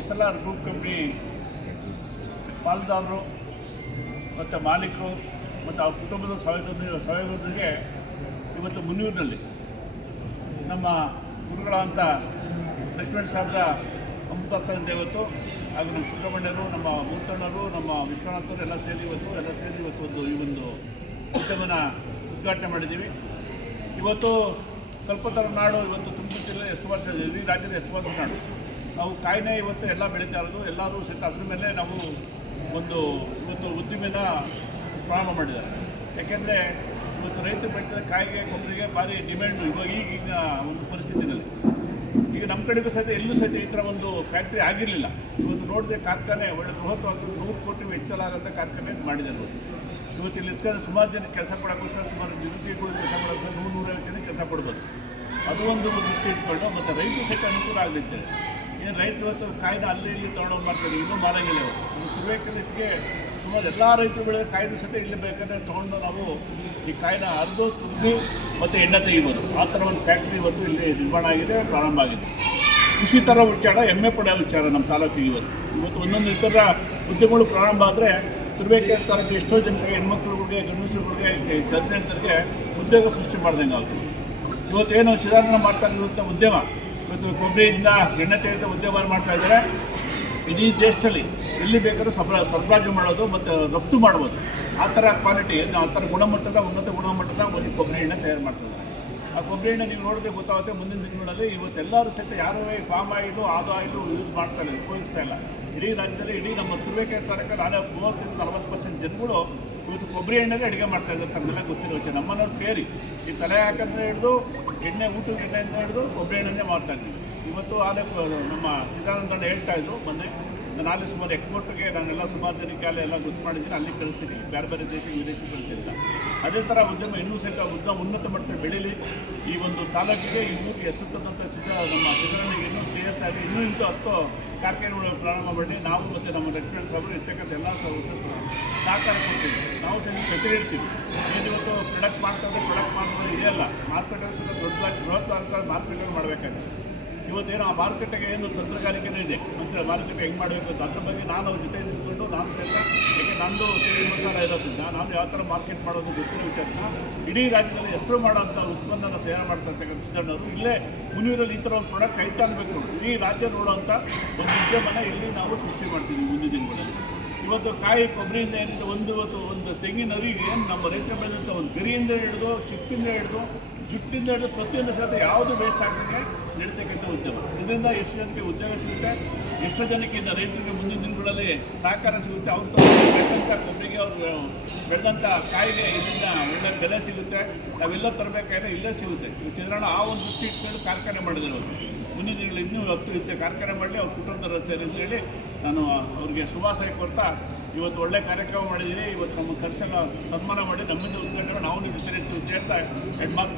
S L R group company ಪಾಲ್ದಾರರು ಮತ್ತು ಮಾಲೀಕರು ಮತ್ತು ಅವ್ರ ಕುಟುಂಬದ ಸಹಯೋಗ ಸಹಯೋಗದೊಂದಿಗೆ ಇವತ್ತು ಮುನ್ನೂರಿನಲ್ಲಿ ನಮ್ಮ ಗುರುಗಳಾದಂಥ ಲಕ್ಷ್ಮಣ ಸಾಹೇಬ್ರ ಅಮೃತಾಸ್ತ್ರದಿಂದ ಇವತ್ತು ಹಾಗೂ ನಮ್ಮ ಸುಬ್ರಹ್ಮಣ್ಯರು, ನಮ್ಮ ಮೂರ್ತಣ್ಣರು, ನಮ್ಮ ವಿಶ್ವನಾಥರು ಎಲ್ಲ ಸೇರಿ ಇವತ್ತು, ಎಲ್ಲ ಸೇರಿ ಇವತ್ತು ಒಂದು ಈ ಒಂದು ಉದ್ಯಮನ ಉದ್ಘಾಟನೆ ಮಾಡಿದ್ದೀವಿ. ಇವತ್ತು ಕಲ್ಪತರ ನಾಡು ಇವತ್ತು ತುಮಕೂರು ಜಿಲ್ಲೆ ಎಸ್ ವರ್ಷ ಇಡೀ ರಾಜ್ಯದ ಎಸ್ ವರ್ಷ ನಾಡು. ನಾವು ಕಾಯಿನೆ ಇವತ್ತು ಎಲ್ಲ ಬೆಳೀತಾ ಇರೋದು. ಎಲ್ಲರೂ ಸಹಿತ ಅದ್ರ ಮೇಲೆ ನಾವು ಒಂದು ಇವತ್ತು ಉದ್ದಿಮೆನ ಪ್ರಾರಂಭ ಮಾಡಿದ್ದಾರೆ. ಯಾಕೆಂದರೆ ಇವತ್ತು ರೈತರು ಬೆಳೆದ ಕಾಯಿಗೆ, ಕೊಬ್ಬರಿಗೆ ಭಾರಿ ಡಿಮ್ಯಾಂಡು ಇವಾಗ ಈಗೀಗ ಒಂದು ಪರಿಸ್ಥಿತಿನಲ್ಲಿ. ಈಗ ನಮ್ಮ ಕಡೆಗೂ ಸಹಿತ ಎಲ್ಲೂ ಸಹಿತ ಈ ಥರ ಒಂದು ಫ್ಯಾಕ್ಟ್ರಿ ಆಗಿರಲಿಲ್ಲ. ಇವತ್ತು ನೋಡಿದ್ರೆ ಕಾರ್ಖಾನೆ, ಒಳ್ಳೆ ಬೃಹತ್ವಾದ ನೂರು ಕೋಟಿ ವೆಚ್ಚಲಾಗಂಥ ಕಾರ್ಖಾನೆ ಮಾಡಿದ್ದಾರೆ ಇವತ್ತು ಇಲ್ಲಿ ಸುಮಾರು ಜನ ಕೆಲಸ ಕೊಡೋಕ್ಕೋಸ್ಕರ ಸುಮಾರು ನಿರುದ್ಯೋಗಿಗಳು ಕೆಲಸ ಮಾಡೋಕ್ಕೆ ನೂರು ನೂರೈವತ್ತು ಜನ ಕೆಲಸ ಕೊಡ್ಬೋದು. ಅದು ಒಂದು ದೃಷ್ಟಿ ಇಟ್ಕೊಂಡು ಮತ್ತು ರೈತರು ಸಹಿತ ಅನುಕೂಲ ಆಗಲಿದೆ ಏನು ರೈತರು ಇವತ್ತು ಕಾಯ್ದೆ ಅಲ್ಲಿ ಇಲ್ಲಿ ತೊಗೊಂಡೋಗಿ ಮಾಡ್ತಾರೆ ಇನ್ನೂ ಮಾಡೋಂಗಿಲ್ಲ ಇವತ್ತು ತುರುವೇಕಲ್ಲಿದ್ದಕ್ಕೆ ಸುಮಾರು ಎಲ್ಲ ರೈತರು ಬೆಳೆದ ಕಾಯ್ದೆ ಸಹಿತ ಇಲ್ಲಿ ಬೇಕಾದ್ರೆ ತೊಗೊಂಡು ನಾವು ಈ ಕಾಯ್ದೆ ಹರಿದು ತುರ್ದು ಮತ್ತು ಎಣ್ಣೆ ತೆಗಿಬೋದು. ಆ ಥರ ಒಂದು ಫ್ಯಾಕ್ಟ್ರಿ ಇವತ್ತು ಇಲ್ಲಿ ನಿರ್ಮಾಣ ಆಗಿದೆ, ಪ್ರಾರಂಭ ಆಗಿದೆ. ಕೃಷಿ ಥರ ವಿಚಾರ ಹೆಮ್ಮೆ ಪಡೆಯೋ ವಿಚಾರ ನಮ್ಮ ತಾಲೂಕಿಗೆ ಇವತ್ತು. ಇವತ್ತು ಒಂದೊಂದು ಇತರ ಉದ್ಯಮಗಳು ಪ್ರಾರಂಭ ಆದರೆ ತುರ್ಬೇಕೆ ತಾಲೂಕು ಎಷ್ಟೋ ಜನರಿಗೆ ಹೆಣ್ಮಕ್ಳುಗಳಿಗೆ, ಗಂಡಸರುಗಳಿಗೆ ಕೆಲಸ ಉದ್ಯೋಗ ಸೃಷ್ಟಿ ಮಾಡ್ದಂಗೆ ಆಗುತ್ತೆ ಇವತ್ತೇನು ಚಿದಾರಣೆ ಮಾಡ್ತಾ ಇರುವಂಥ ಉದ್ಯಮ ಇವತ್ತು ಕೊಬ್ಬರಿಯಿಂದ ಎಣ್ಣೆ ತೆಗೆದ ಉದ್ಯಮವನ್ನು ಮಾಡ್ತಾ ಇದ್ದಾರೆ. ಇಡೀ ದೇಶದಲ್ಲಿ ಎಲ್ಲಿ ಬೇಕಾದ್ರೂ ಸಬ್ರ ಸರಬರಾಜು ಮಾಡೋದು ಮತ್ತು ರಫ್ತು ಮಾಡ್ಬೋದು. ಆ ಥರ ಕ್ವಾಲಿಟಿ ಆ ಥರ ಗುಣಮಟ್ಟದ, ಉನ್ನತ ಗುಣಮಟ್ಟದ ಒಂದು ಕೊಬ್ಬರಿ ಎಣ್ಣೆ ತಯಾರು ಮಾಡ್ತಿದ್ದಾರೆ ಆ ಕೊಬ್ಬರಿ ಎಣ್ಣೆ ನೀವು ನೋಡಿದ್ರೆ ಗೊತ್ತಾಗುತ್ತೆ ಮುಂದಿನ ದಿನಗಳಲ್ಲಿ ಇವತ್ತೆಲ್ಲರೂ ಸಹಿತ ಯಾರೂ ಪಾಮ್ ಆಯಿಲು ಆದು ಆಯಿಲು ಯೂಸ್ ಮಾಡ್ತಾ ಇಲ್ಲ ಉಪಯೋಗಿಸ್ತಾ ಇಲ್ಲ. ಇಡೀ ರಾಜ್ಯದಲ್ಲಿ, ಇಡೀ ನಮ್ಮ ತುರುವೇಕೆ ತನಕ ನಾಳೆ ಮೂವತ್ತರಿಂದ ನಲವತ್ತು ಪರ್ಸೆಂಟ್ ಜನಗಳು ಇವತ್ತು ಕೊಬ್ಬರಿ ಎಣ್ಣೆಗೆ ಅಡುಗೆ ಮಾಡ್ತಾ ಇದ್ದಾರೆ ತಮ್ಮೆಲ್ಲ ಗೊತ್ತಿರೋ ನಮ್ಮನ್ನ ಸೇರಿ ಈ ತಲೆ ಹಾಕಂದ್ರೆ ಹಿಡಿದು ಎಣ್ಣೆ ಊಟದ ಅಂತ ಹಿಡಿದು ಕೊಬ್ಬರಿ ಎಣ್ಣೆನೇ ಮಾಡ್ತಾ ಇದ್ದೀವಿ ಇವತ್ತು ಆಲೆ ನಮ್ಮ ಸಿದ್ಧಾನಂದ ಹೇಳ್ತಾ ಇದ್ರು ಮೊನ್ನೆ ನಾನು ಸುಮಾರು ಎಕ್ಸ್ಪೋರ್ಟ್ಗೆ ನಾನೆಲ್ಲ ಸುಮಾರು ಜನಕ್ಕೆ ಎಲ್ಲ ಗೊತ್ತು ಮಾಡಿದ್ದೀನಿ, ಅಲ್ಲಿ ಕಳಿಸ್ತೀನಿ. ಬೇರೆ ಬೇರೆ ದೇಶ ವಿದೇಶಕ್ಕೆ ಕಳಿಸಿಲ್ಲ ಅದೇ ಥರ ಉದ್ಯಮ ಇನ್ನೂ ಸಹಿತ ಉದ್ಯಮ ಉನ್ನತ ಮಟ್ಟದಲ್ಲಿ ಬೆಳೀಲಿ. ಈ ಒಂದು ತಾಲೂಕಿಗೆ ಈ ಊರಿಗೆ ಹೆಸರು ತಂದಂಥ ಚಿತ್ರ, ನಮ್ಮ ಚಿತ್ರನಿಗೆ ಇನ್ನೂ ಸಿ ಎಸ್ ಆಗಿ ಇನ್ನೂ ಇಂಥ ಹತ್ತು ಕಾರ್ಖಾನೆಗಳು ಪ್ರಾರಂಭ ಮಾಡಿ ನಾವು ಮತ್ತು ನಮ್ಮ ರೆಸ್ಟೋರೆಂಟ್ ಅವರು ಇರ್ತಕ್ಕಂಥ ಎಲ್ಲ ಸಹಕಾರ ಕೊಡ್ತೀವಿ. ನಾವು ಸಹ ಜೊತೆ ಇರ್ತೀವಿ. ಇವತ್ತು ಪ್ರೊಡಕ್ಟ್ ಮಾಡ್ತಾ ಇದ್ರೆ ಪ್ರೊಡಕ್ಟ್ ಮಾಡ್ತಾರೆ ಇದೆಯಲ್ಲ ಮಾರ್ಕೆಟಲ್ಲಿ ಸಹ ದೊಡ್ಡದಾಗಿ, ಬೃಹತ್ ಮಾರ್ಕೆಟ್ ಮಾಡಬೇಕಾಗುತ್ತೆ. ಇವತ್ತೇನು ಆ ಮಾರುಕಟ್ಟೆಗೆ ಏನು ತಂತ್ರಗಾರಿಕೆನೇ ಇದೆ. ಅಂದರೆ ಮಾರುಕಟ್ಟೆ ಹೆಂಗೆ ಮಾಡಬೇಕು ಅಂತ ಅದ್ರ ಬಗ್ಗೆ ನಾನು ಅವ್ರ ಜೊತೆ ನಿಂತ್ಕೊಂಡು, ನಾನು ಸಹ ಯಾಕೆ ನಂದು ತಿಳಿ ಮಸಾಲ ಇರೋದ್ರಿಂದ, ನಾನು ಯಾವ ಥರ ಮಾರ್ಕೆಟ್ ಮಾಡೋದು ಗೊತ್ತಿರೋ ವಿಚಾರನ ಇಡೀ ರಾಜ್ಯದಲ್ಲಿ ಹೆಸರು ಮಾಡೋಂಥ ಉತ್ಪನ್ನನ ತಯಾರು ಮಾಡ್ತಕ್ಕಂಥ ಸಿದ್ದಣ್ಣವರು ಇಲ್ಲೇ ಮುನಿಯೂರಲ್ಲಿ ಈ ಥರ ಒಂದು ಪ್ರಾಡಕ್ಟ್ ಕೈತಾ ಅನ್ಬೇಕು ಇಡೀ ರಾಜ್ಯ ನೋಡೋಂಥ ಒಂದು ಉದ್ಯಮನ ಇಲ್ಲಿ ನಾವು ಸೃಷ್ಟಿ ಮಾಡ್ತೀವಿ ಮುಂದಿನ ದಿನಗಳಲ್ಲಿ. ಇವತ್ತು ಕಾಯಿ ಕೊಬ್ಬರಿಯಿಂದ ಏನಿದೆ, ಒಂದು ಇವತ್ತು ಒಂದು ತೆಂಗಿನ ಅರಿಗೆ, ನಮ್ಮ ರೈತ ಬೆಳೆದಂಥ ಒಂದು ಗರಿಯಿಂದ ಹಿಡಿದು, ಚಿಪ್ಪಿಂದ ಹಿಡಿದು ಜುಟ್ಟಿಂದ ಹಿಡಿದು ಪ್ರತಿಯೊಂದು ಸಹಿತ ಯಾವುದು ವೇಸ್ಟ್ ಆಗಲಿಕ್ಕೆ ನಡೀತಕ್ಕಂಥ ಉದ್ಯಮ. ಇದರಿಂದ ಎಷ್ಟು ಜನಕ್ಕೆ ಉದ್ಯೋಗ ಸಿಗುತ್ತೆ, ಎಷ್ಟೋ ಜನಕ್ಕೆ ಇನ್ನು ರೈತರಿಗೆ ಮುಂದಿನ ದಿನಗಳಲ್ಲಿ ಸಹಕಾರ ಸಿಗುತ್ತೆ, ಅವ್ರು ಬೆಳೆದಂಥ ಕೊಬ್ಬರಿಗೆ ಅವರು ಬೆಳೆದಂಥ ಕಾಯಿಗೆ ಇದರಿಂದ ಒಳ್ಳೆ ಬೆಲೆ ಸಿಗುತ್ತೆ, ನಾವೆಲ್ಲ ತರಬೇಕಾದ್ರೆ ಇಲ್ಲೇ ಸಿಗುತ್ತೆ. ಚಂದ್ರಣ್ಣ ಆ ಒಂದು ದೃಷ್ಟಿ ಇಟ್ಕೊಂಡು ಕಾರ್ಖಾನೆ ಮಾಡಿದ್ರು ಅವರು. ಮುಂದಿನ ದಿನಗಳು ಇನ್ನೂ ಹತ್ತು ಇರುತ್ತೆ ಕಾರ್ಖಾನೆ ಮಾಡಲಿ, ಅವ್ರ ಕುಟುಂಬದವರು ಸೇರಿ ಅಂತ ಹೇಳಿ ನಾನು ಅವ್ರಿಗೆ ಶುಭಾಶಯ ಕೊಡ್ತಾ ಇವತ್ತು ಒಳ್ಳೆ ಕಾರ್ಯಕ್ರಮ ಮಾಡಿದ್ದೀನಿ ಇವತ್ತು ನಮ್ಮ ಕರ್ಸೆಲ್ಲ ಸನ್ಮಾನ ಮಾಡಿ ನಮ್ಮಿಂದ ಉದ್ಘಾಟನೆ, ನಾವು ಜೊತೆ ಅಂತ ಹೇಳ್ತಾ ಹೆಡ್ ಮಾತು